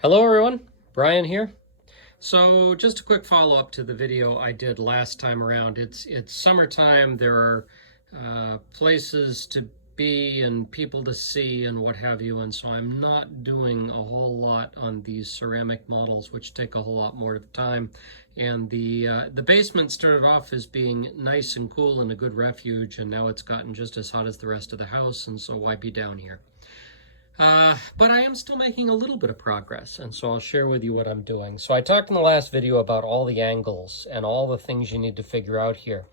Hello everyone, Brian here. So just a quick follow-up to the video I did last time around. It's summertime, there are places to be and people to see and what have you, and so I'm not doing a whole lot on these ceramic models, which take a whole lot more time. And the basement started off as being nice and cool and a good refuge, and now it's gotten just as hot as the rest of the house, and so why be down here? But I am still making a little bit of progress, and so I'll share with you what I'm doing. So I talked in the last video about all the angles and all the things you need to figure out here.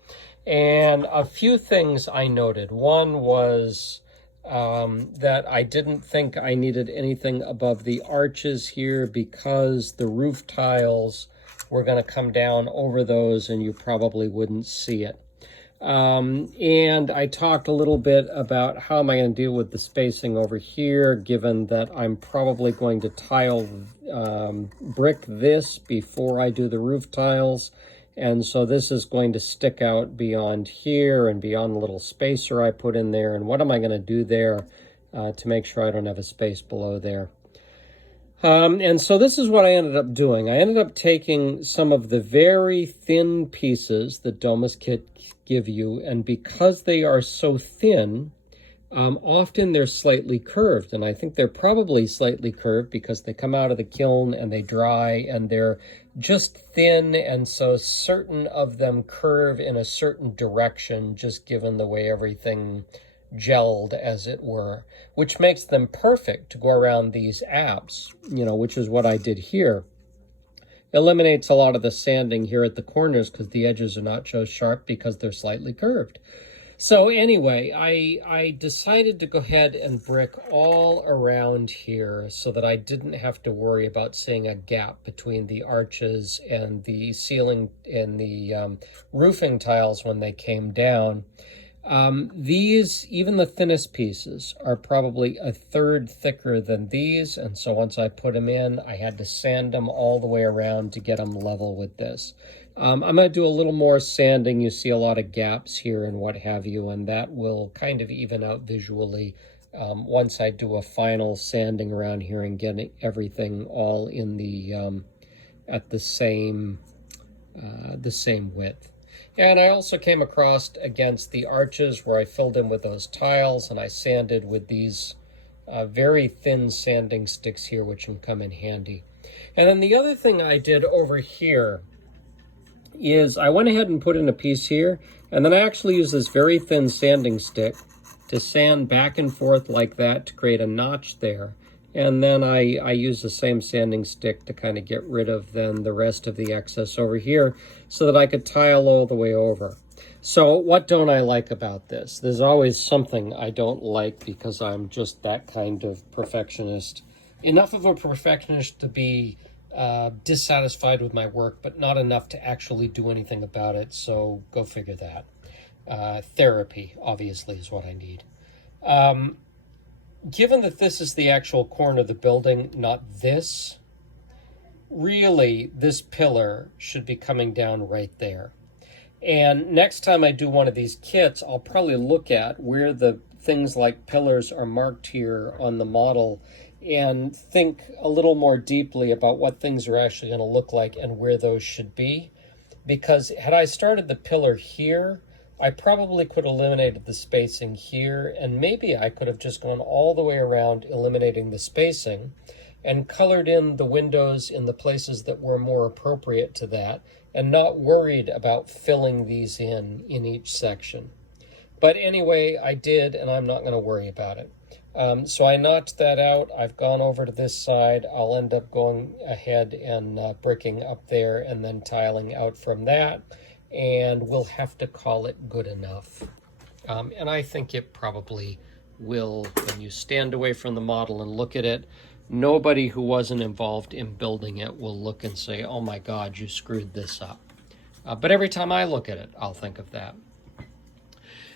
And a few things I noted. One was that I didn't think I needed anything above the arches here because the roof tiles were going to come down over those and you probably wouldn't see it. And I talked a little bit about how am I going to deal with the spacing over here, given that I'm probably going to tile brick this before I do the roof tiles. And so this is going to stick out beyond here and beyond the little spacer I put in there. And what am I going to do there to make sure I don't have a space below there? And so this is what I ended up doing. I ended up taking some of the very thin pieces that Domus Kit give you, and because they are so thin, often they're slightly curved, and I think they're probably slightly curved because they come out of the kiln and they dry and they're just thin, and so certain of them curve in a certain direction just given the way everything gelled, as it were, which makes them perfect to go around these apse, which is what I did here. Eliminates a lot of the sanding here at the corners because the edges are not so sharp because they're slightly curved. So anyway, I decided to go ahead and brick all around here so that I didn't have to worry about seeing a gap between the arches and the ceiling and the roofing tiles when they came down. These, even the thinnest pieces, are probably a third thicker than these, and so once I put them in, I had to sand them all the way around to get them level with this. I'm going to do a little more sanding. You see a lot of gaps here and what have you, and that will kind of even out visually once I do a final sanding around here and get everything all in the at the same width. And I also came across against the arches where I filled in with those tiles, and I sanded with these very thin sanding sticks here, which can come in handy. And then the other thing I did over here is I went ahead and put in a piece here, and then I actually used this very thin sanding stick to sand back and forth like that to create a notch there. And then I use the same sanding stick to kind of get rid of then the rest of the excess over here so that I could tile all the way over. So what don't I like about this? There's always something I don't like because I'm just that kind of perfectionist. Enough of a perfectionist to be dissatisfied with my work, but not enough to actually do anything about it. So go figure that. Therapy, obviously, is what I need. Given that this is the actual corner of the building, not this, really this pillar should be coming down right there. And next time I do one of these kits, I'll probably look at where the things like pillars are marked here on the model and think a little more deeply about what things are actually going to look like and where those should be. Because had I started the pillar here, I probably could have eliminated the spacing here, and maybe I could have just gone all the way around eliminating the spacing and colored in the windows in the places that were more appropriate to that and not worried about filling these in each section. But anyway, I did, and I'm not going to worry about it. So I notched that out. I've gone over to this side. I'll end up going ahead and bricking up there and then tiling out from that. And we'll have to call it good enough. And I think it probably will when you stand away from the model and look at it. Nobody who wasn't involved in building it will look and say, oh my God, you screwed this up. But every time I look at it, I'll think of that.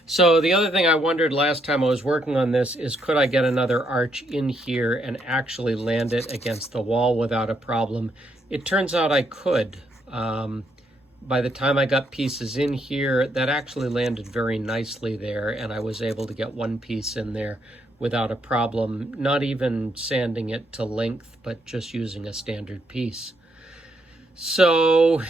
So the other thing I wondered last time I was working on this is could I get another arch in here and actually land it against the wall without a problem? It turns out I could. By the time I got pieces in here, that actually landed very nicely there, and I was able to get one piece in there without a problem, not even sanding it to length, but just using a standard piece. So,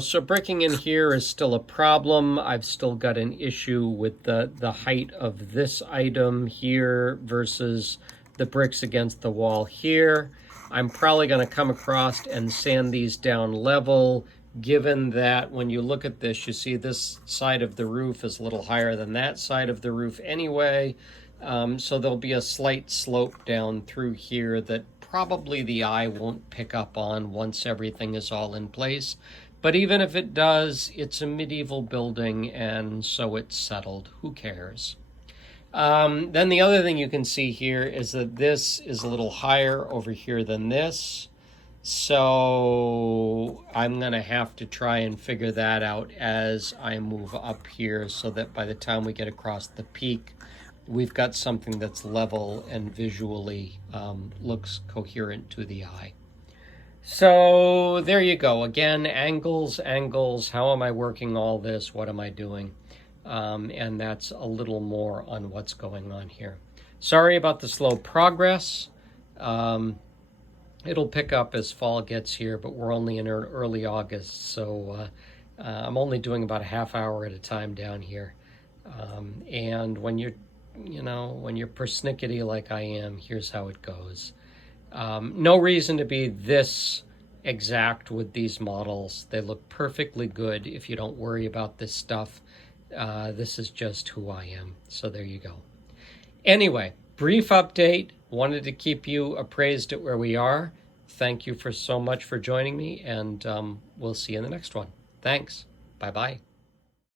so bricking in here is still a problem. I've still got an issue with the height of this item here versus the bricks against the wall here. I'm probably going to come across and sand these down level, given that when you look at this, you see this side of the roof is a little higher than that side of the roof anyway. So there'll be a slight slope down through here that probably the eye won't pick up on once everything is all in place. But even if it does, it's a medieval building, and so it's settled. Who cares? Then the other thing you can see here is that this is a little higher over here than this. So I'm going to have to try and figure that out as I move up here so that by the time we get across the peak, we've got something that's level and visually looks coherent to the eye. So there you go. Again, angles. How am I working all this? What am I doing? And that's a little more on what's going on here. Sorry about the slow progress. It'll pick up as fall gets here, but we're only in early August, so I'm only doing about a half hour at a time down here. And when you're persnickety like I am, here's how it goes. No reason to be this exact with these models. They look perfectly good if you don't worry about this stuff. This is just who I am. So there you go. Anyway, brief update. Wanted to keep you appraised at where we are. Thank you so much for joining me, and we'll see you in the next one. Thanks. Bye-bye.